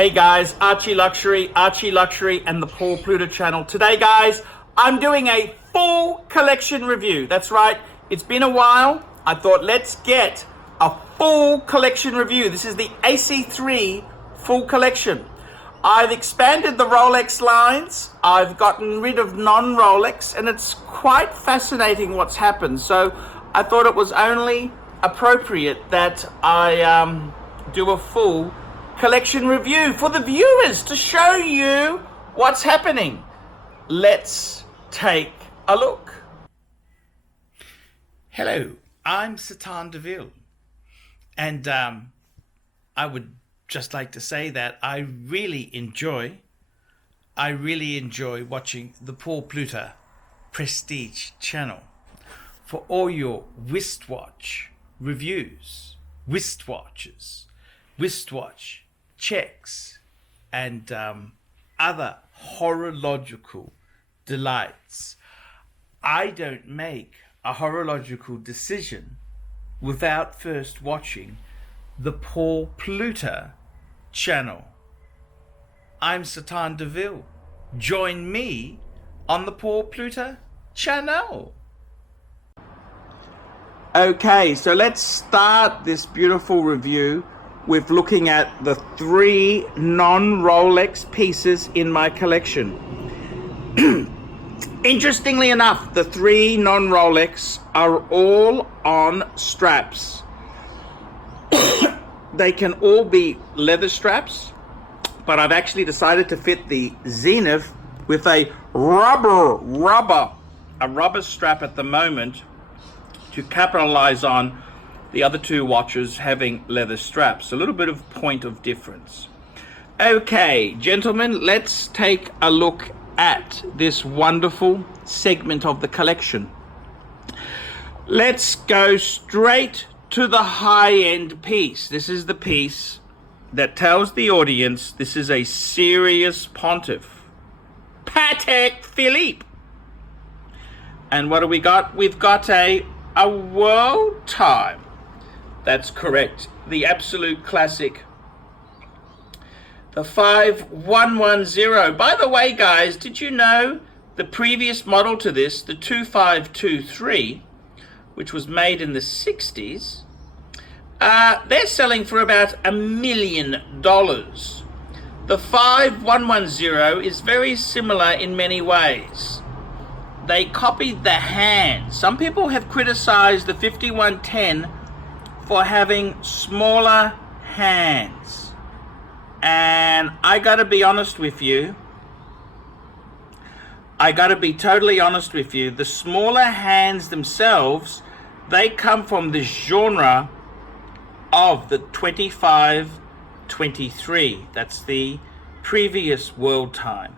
Hey guys, ArchieLuxury and the Paul Pluta channel. Today guys, I'm doing a full collection review. That's right, it's been a while. I thought let's get a full collection review. This is the AC3 full collection. I've expanded the Rolex lines. I've gotten rid of non-Rolex, and it's quite fascinating what's happened. So I thought it was only appropriate that I do a full collection review for the viewers to show you what's happening. Let's take a look. Hello, I'm Satan Deville, and I would just like to say that I really enjoy watching the Paul Pluta Prestige channel for all your wristwatch reviews, wristwatches, wristwatch checks, and other horological delights. I don't make a horological decision without first watching the Paul Pluta channel. I'm Satan Deville. Join me on the Paul Pluta channel. Okay, so let's start this beautiful review with looking at the 3 non-Rolex pieces in my collection. Interestingly enough, the 3 non-Rolex are all on straps. They can all be leather straps, but I've actually decided to fit the Zenith with a rubber strap at the moment to capitalize on the other 2 watches having leather straps. A little bit of point of difference. Okay, gentlemen, let's take a look at this wonderful segment of the collection. Let's go straight to the high-end piece. This is the piece that tells the audience this is a serious pontiff. Patek Philippe. And what do we got? We've got a world time. That's correct. The absolute classic. The 5110. By the way, guys, did you know the previous model to this, the 2523, which was made in the 60s, they're selling for about $1 million. The 5110 is very similar in many ways. They copied the hand. Some people have criticized the 5110 for having smaller hands. And I gotta be honest with you. I gotta be totally honest with you. The smaller hands themselves, they come from the genre of the 2523. That's the previous world time.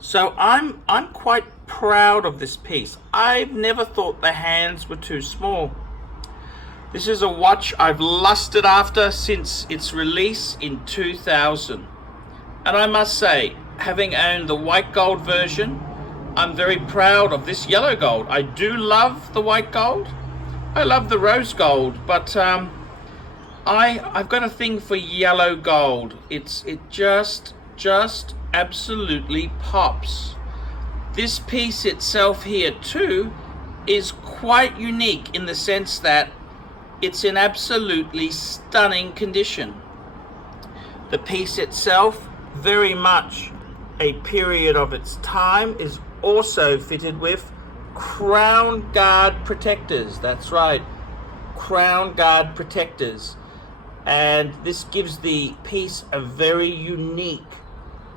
So I'm quite proud of this piece. I've never thought the hands were too small. This is a watch I've lusted after since its release in 2000. And I must say, having owned the white gold version, I'm very proud of this yellow gold. I do love the white gold. I love the rose gold, but I've got a thing for yellow gold. It just absolutely pops. This piece itself here too is quite unique in the sense that it's in absolutely stunning condition. The piece itself, very much a period of its time, is also fitted with crown guard protectors. That's right, crown guard protectors. And this gives the piece a very unique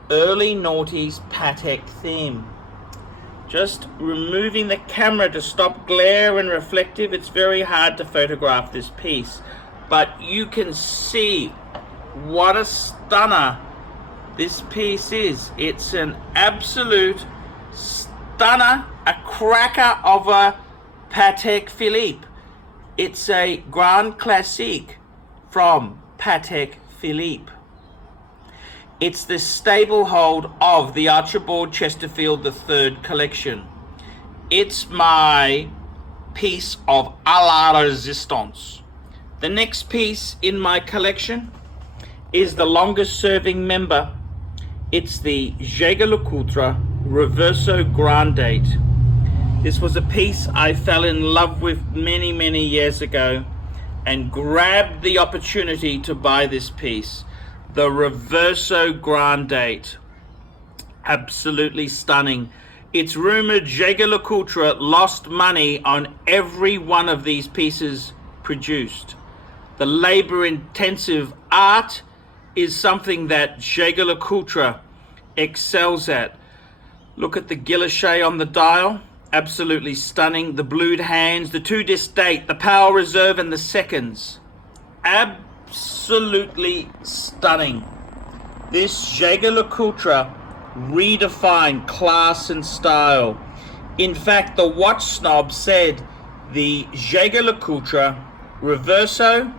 early noughties Patek theme. Just removing the camera to stop glare and reflective, it's very hard to photograph this piece, but you can see what a stunner this piece is. It's an absolute stunner, a cracker of a Patek Philippe. It's a Grand Classique from Patek Philippe. It's the stable hold of the Archibald Chesterfield III collection. It's my piece of à la résistance. The next piece in my collection is the longest serving member. It's the ArchieLuxury Reverso Grande. This was a piece I fell in love with many years ago and grabbed the opportunity to buy this piece. The Reverso Grande. Absolutely stunning. It's rumored ArchieLuxury lost money on every one of these pieces produced. The labor-intensive art is something that ArchieLuxury excels at. Look at the guilloche on the dial. Absolutely stunning. The blued hands, the 2-disc date, the power reserve, and the seconds. Absolutely stunning. This ArchieLuxury redefined class and style. In fact, the watch snob said the ArchieLuxury Reverso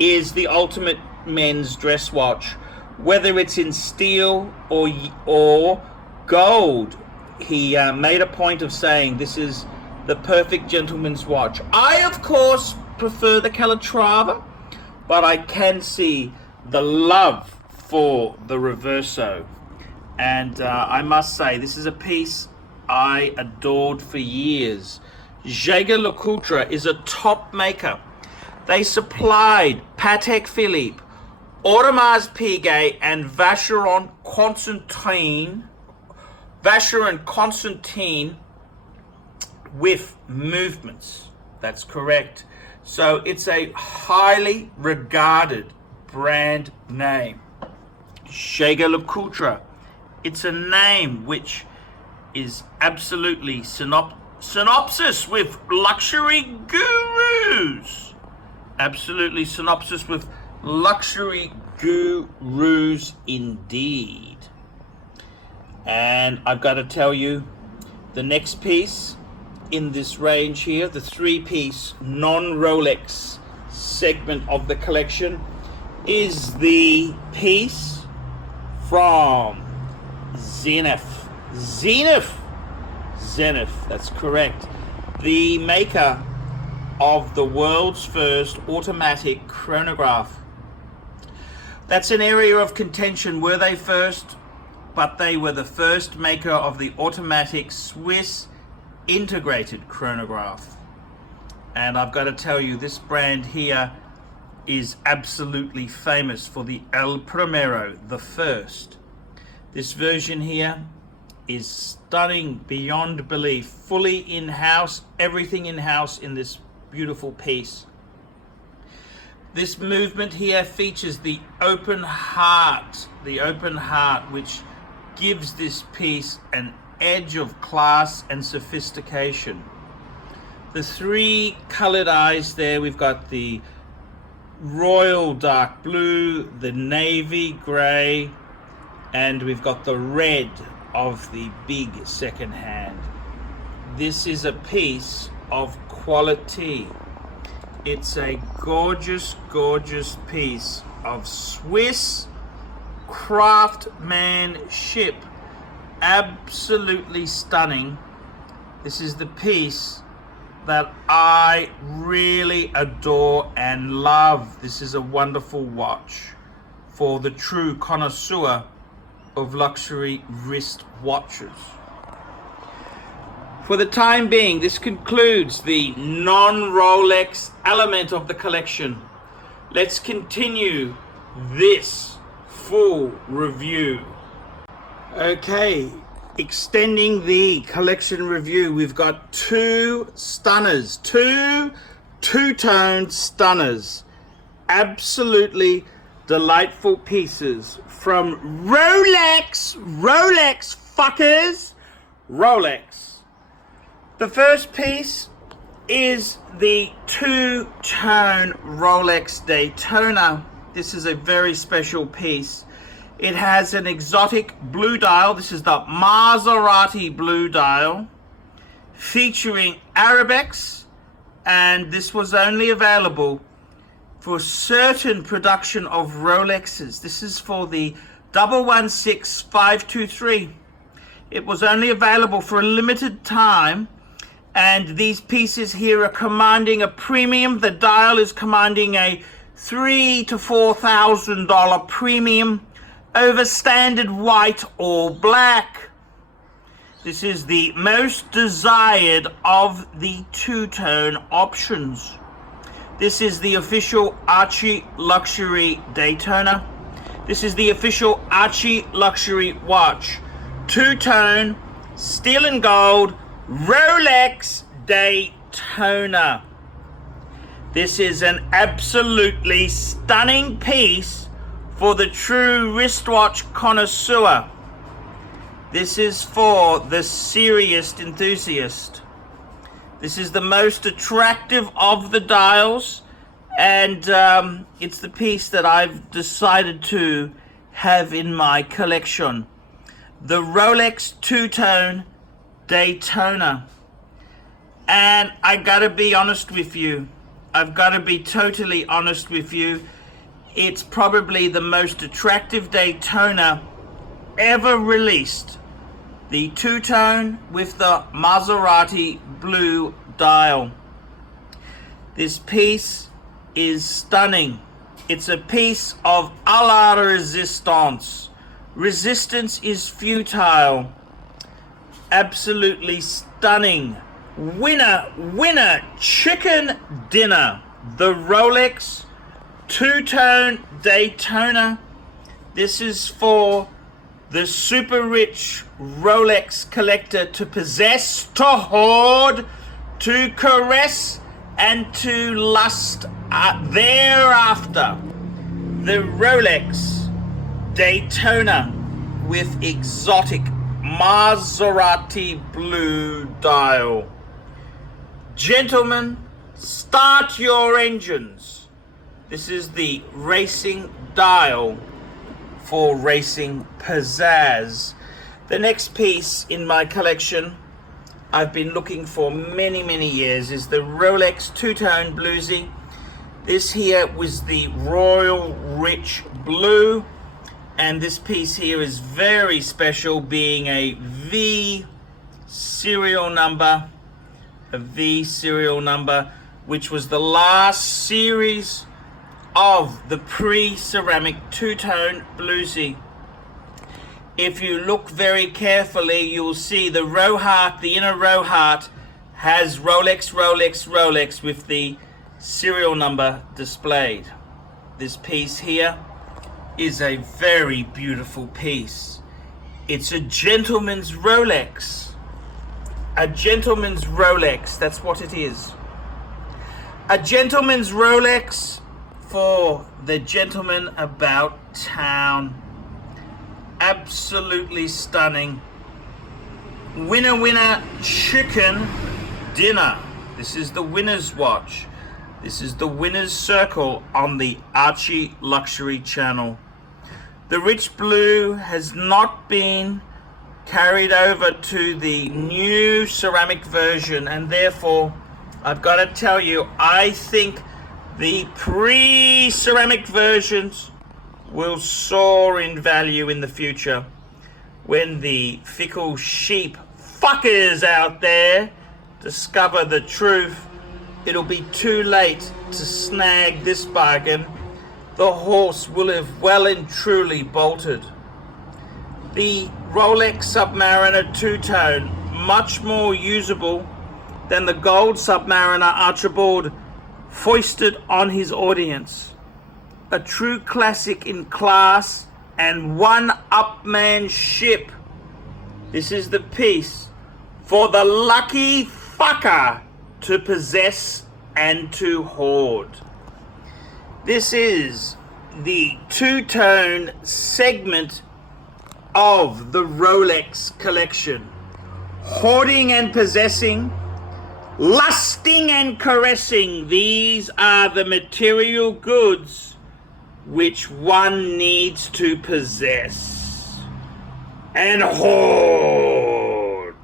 is the ultimate men's dress watch, whether it's in steel or gold. He made a point of saying this is the perfect gentleman's watch. I, of course, prefer the Calatrava, but I can see the love for the Reverso. And I must say, this is a piece I adored for years. ArchieLuxury is a top maker. They supplied Patek Philippe, Audemars Piguet, and Vacheron Constantin with movements. That's correct. So it's a highly regarded brand name. ArchieLuxury. It's a name which is absolutely synopsis with luxury gurus. Absolutely synopsis with luxury gurus indeed. And I've got to tell you, the next piece in this range here, the 3-piece non-Rolex segment of the collection, is the piece from Zenith, that's correct. The maker of the world's first automatic chronograph. That's an area of contention. Were they first? But they were the first maker of the automatic Swiss integrated chronograph. And I've got to tell you, this brand here is absolutely famous for the El Primero, the first. This version here is stunning beyond belief. Fully in-house, everything in-house in this beautiful piece. This movement here features the open heart which gives this piece an edge of class and sophistication. The 3 colored eyes there, we've got the royal dark blue, the navy gray, and we've got the red of the big second hand. This is a piece of quality. It's a gorgeous piece of Swiss craftsmanship. Absolutely stunning. This is the piece that I really adore and love. This is a wonderful watch for the true connoisseur of luxury wrist watches. For the time being, this concludes the non-Rolex element of the collection. Let's continue this full review. Okay, extending the collection review, we've got 2 stunners, two-tone stunners. Absolutely delightful pieces from Rolex fuckers, Rolex. The first piece is the 2-tone Rolex Daytona. This is a very special piece. It has an exotic blue dial. This is the Maserati blue dial, featuring Arabex, and this was only available for certain production of Rolexes. This is for the 116523. It was only available for a limited time, and these pieces here are commanding a premium. The dial is commanding a $3,000 to $4,000 premium over standard white or black. This is the most desired of the two-tone options. This is the official ArchieLuxury Daytona. This is the official ArchieLuxury watch. Two-tone, steel and gold, Rolex Daytona. This is an absolutely stunning piece for the true wristwatch connoisseur. This is for the serious enthusiast. This is the most attractive of the dials, and it's the piece that I've decided to have in my collection. The Rolex two-tone Daytona. And I gotta be honest with you. I've gotta be totally honest with you. It's probably the most attractive Daytona ever released. The two-tone with the Maserati blue dial. This piece is stunning. It's a piece of a la resistance. Resistance is futile. Absolutely stunning. Winner chicken dinner. The Rolex two-tone Daytona. This is for the super rich Rolex collector to possess, to hoard, to caress, and to lust thereafter. The Rolex Daytona with exotic Maserati blue dial. Gentlemen, start your engines. This is the racing dial for racing pizzazz. The next piece in my collection I've been looking for many years is the Rolex two-tone bluesy. This here was the Royal Rich Blue, and this piece here is very special, being a V serial number, which was the last series of the pre-ceramic two-tone bluesy. If you look very carefully, you'll see the row heart, the inner row heart, has Rolex with the serial number displayed. This piece here is a very beautiful piece. It's a gentleman's Rolex. A gentleman's Rolex, that's what it is. A gentleman's Rolex for the gentleman about town. Absolutely stunning. Winner chicken dinner. This is the winner's watch. This is the winner's circle on the ArchieLuxury channel. The rich blue has not been carried over to the new ceramic version, and therefore I've got to tell you, I think the pre-ceramic versions will soar in value in the future when the fickle sheep fuckers out there discover the truth. It'll be too late to snag this bargain. The horse will have well and truly bolted. The Rolex Submariner two-tone, much more usable than the gold Submariner Archibald foisted on his audience. A true classic in class and one-upmanship. This is the piece for the lucky fucker to possess and to hoard. This is the two-tone segment of the Rolex collection. Hoarding and possessing, lusting and caressing, these are the material goods which one needs to possess and hoard.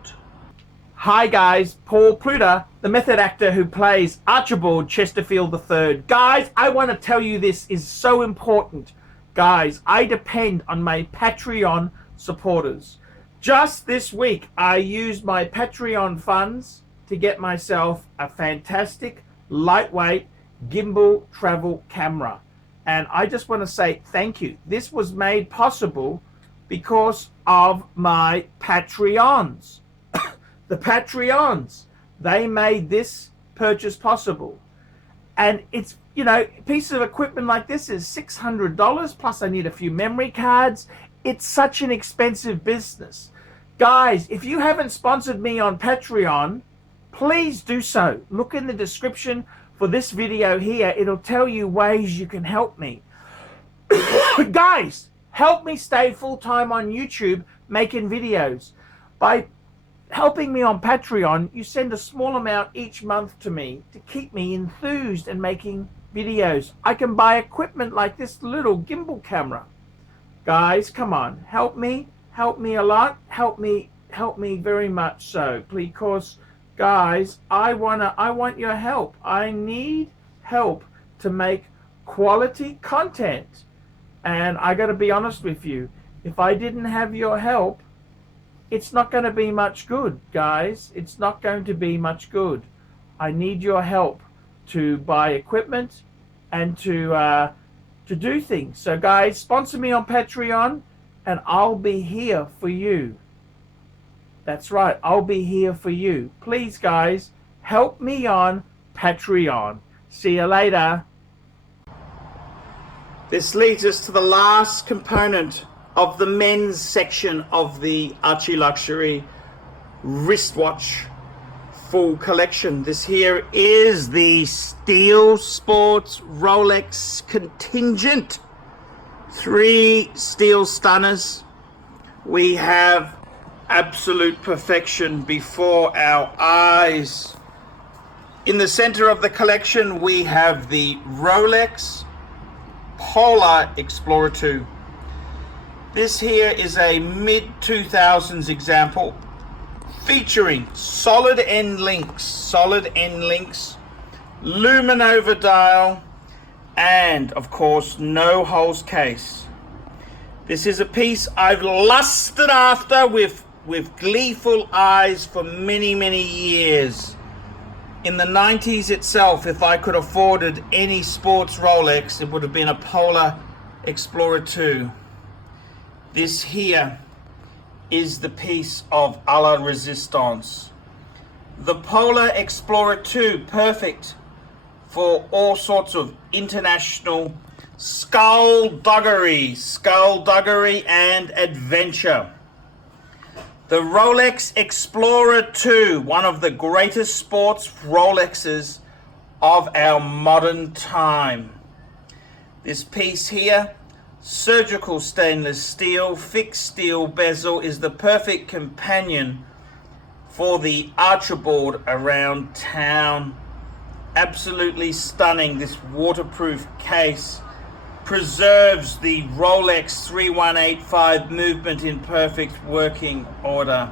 Hi guys, Paul Pluta, the method actor who plays Archibald Chesterfield III. Guys, I want to tell you this is so important. Guys, I depend on my Patreon supporters. Just this week, I used my Patreon funds to get myself a fantastic, lightweight, gimbal travel camera. And I just want to say thank you. This was made possible because of my Patreons. The Patreons, they made this purchase possible. And it's, you know, a piece of equipment like this is $600, plus I need a few memory cards. It's such an expensive business. Guys, if you haven't sponsored me on Patreon, please do so. Look in the description for this video here. It'll tell you ways you can help me. Guys, help me stay full-time on YouTube making videos. By helping me on Patreon, you send a small amount each month to me to keep me enthused and making videos. I can buy equipment like this little gimbal camera. Guys, come on, help me a lot, help me very much so, because guys, I want your help. I need help to make quality content. And I got to be honest with you, if I didn't have your help, it's not going to be much good, guys. It's not going to be much good. I need your help to buy equipment and to do things. So guys, sponsor me on Patreon and I'll be here for you. That's right, I'll be here for you. Please guys, help me on Patreon. See you later. This leads us to the last component of the men's section of the ArchieLuxury wristwatch full collection. This here is the Steel Sports Rolex Contingent. 3 steel stunners. We have absolute perfection before our eyes. In the center of the collection, we have the Rolex Polar Explorer 2. This here is a mid-2000s example featuring solid end links, luminova dial, and of course no holes case. This is a piece I've lusted after with gleeful eyes for many years. In the 90s itself, if I could have afforded any sports Rolex, it would have been a Polar Explorer 2. This here is the piece of a la resistance. The Polar Explorer 2, perfect for all sorts of international skullduggery and adventure. The Rolex Explorer 2, one of the greatest sports Rolexes of our modern time. This piece here, surgical stainless steel, fixed steel bezel, is the perfect companion for the Archibald around town. Absolutely stunning. This waterproof case preserves the Rolex 3185 movement in perfect working order.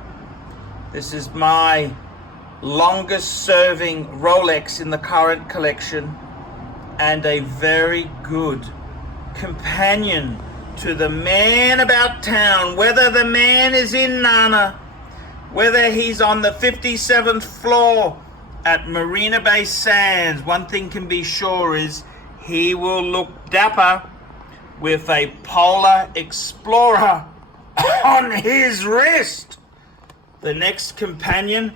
This is my longest serving Rolex in the current collection and a very good companion to the man about town, whether the man is in Nana, whether he's on the 57th floor at Marina Bay Sands. One thing can be sure is he will look dapper with a Polar Explorer on his wrist. The next companion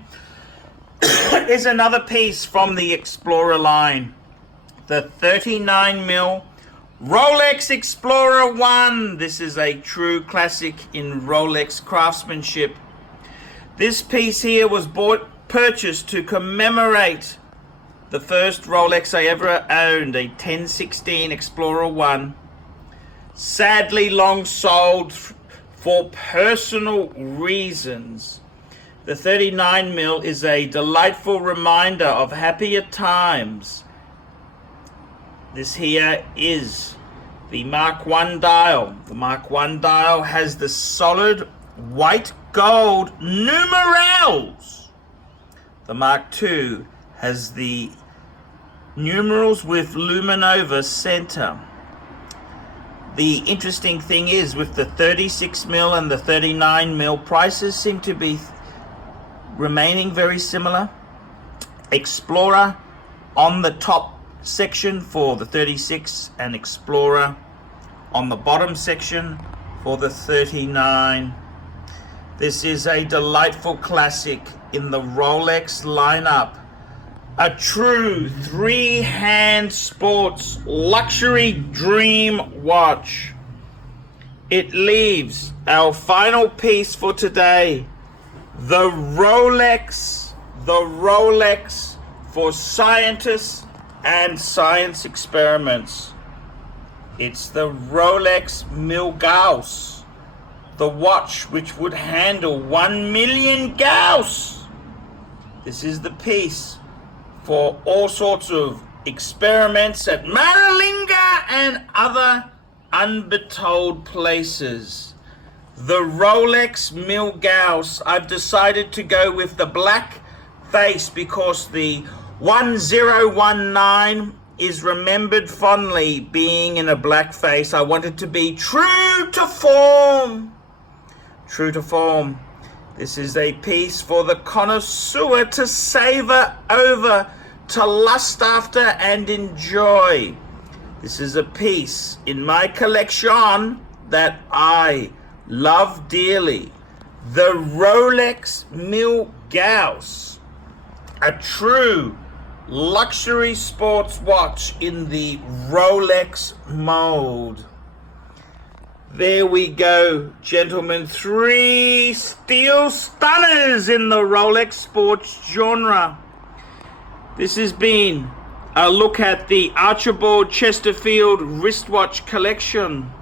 is another piece from the Explorer line, the 39mm Rolex Explorer 1. This is a true classic in Rolex craftsmanship. This piece here was purchased to commemorate the first Rolex I ever owned, a 1016 Explorer 1. Sadly long sold for personal reasons. The 39mm is a delightful reminder of happier times. This here is the Mark I dial. The Mark I dial has the solid white gold numerals. The Mark II has the numerals with luminova center. The interesting thing is, with the 36mm and the 39mm, prices seem to be remaining very similar. Explorer on the top section for the 36 and Explorer, on the bottom section for the 39. This is a delightful classic in the Rolex lineup. A true three-hand sports luxury dream watch. It leaves our final piece for today, the Rolex for scientists and science experiments. It's the Rolex Milgauss, the watch which would handle 1 million Gauss. This is the piece for all sorts of experiments at Maralinga and other unbetold places. The Rolex Milgauss. I've decided to go with the black face because the 1019 is remembered fondly being in a black face. I want it to be true to form. True to form. This is a piece for the connoisseur to savor over, to lust after and enjoy. This is a piece in my collection that I love dearly. The Rolex Milgauss, a true luxury sports watch in the Rolex mold. There we go, gentlemen. 3 steel stunners in the Rolex sports genre. This has been a look at the Archibald Chesterfield wristwatch collection.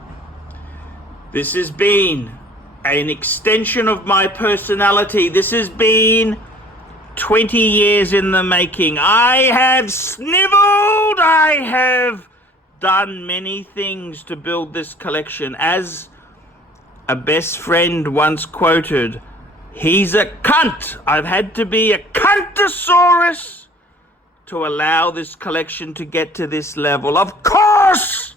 This has been an extension of my personality. This has been 20 years in the making. I have sniveled. I have done many things to build this collection. As a best friend once quoted, he's a cunt. I've had to be a cuntosaurus to allow this collection to get to this level. Of course,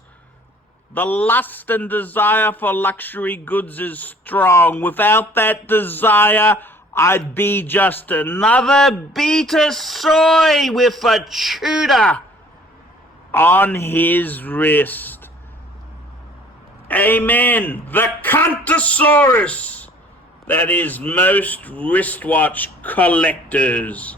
the lust and desire for luxury goods is strong. Without that desire, I'd be just another beta soy with a Tudor on his wrist. Amen. The cuntosaurus that is most wristwatch collectors.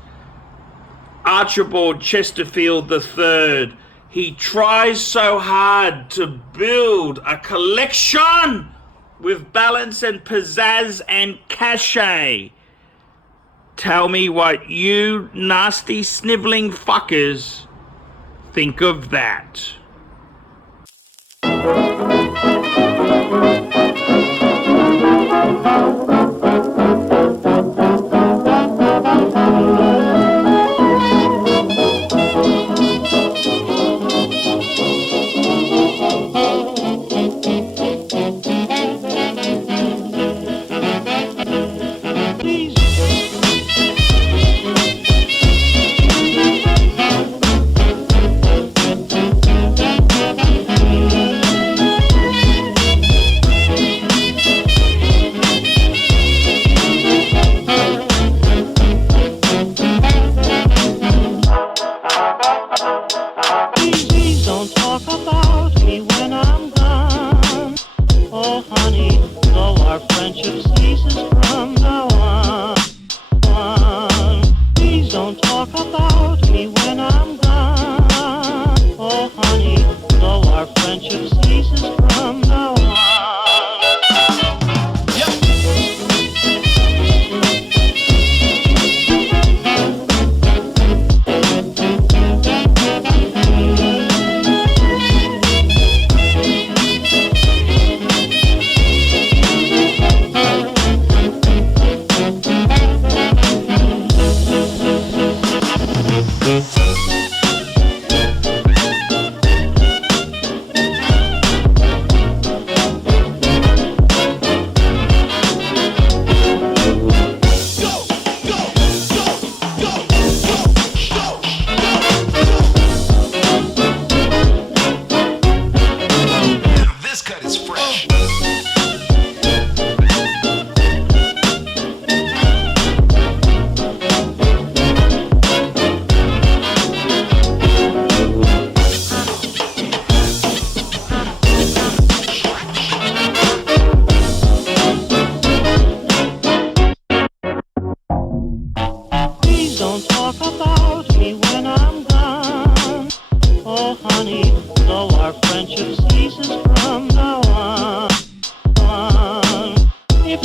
Archibald Chesterfield III. He tries so hard to build a collection with balance and pizzazz and cachet. Tell me what you nasty sniveling fuckers think of that.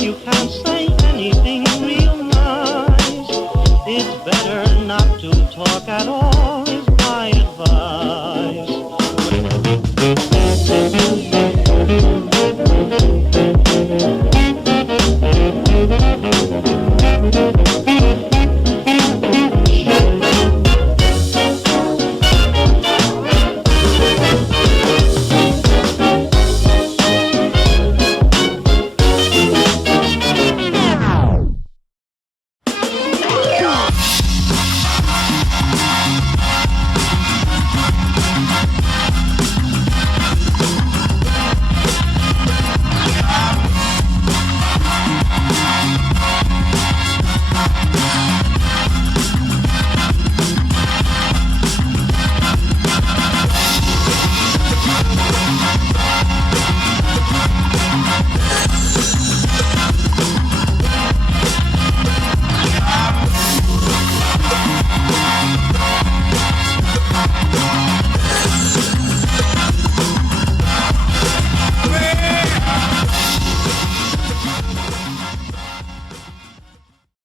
You have some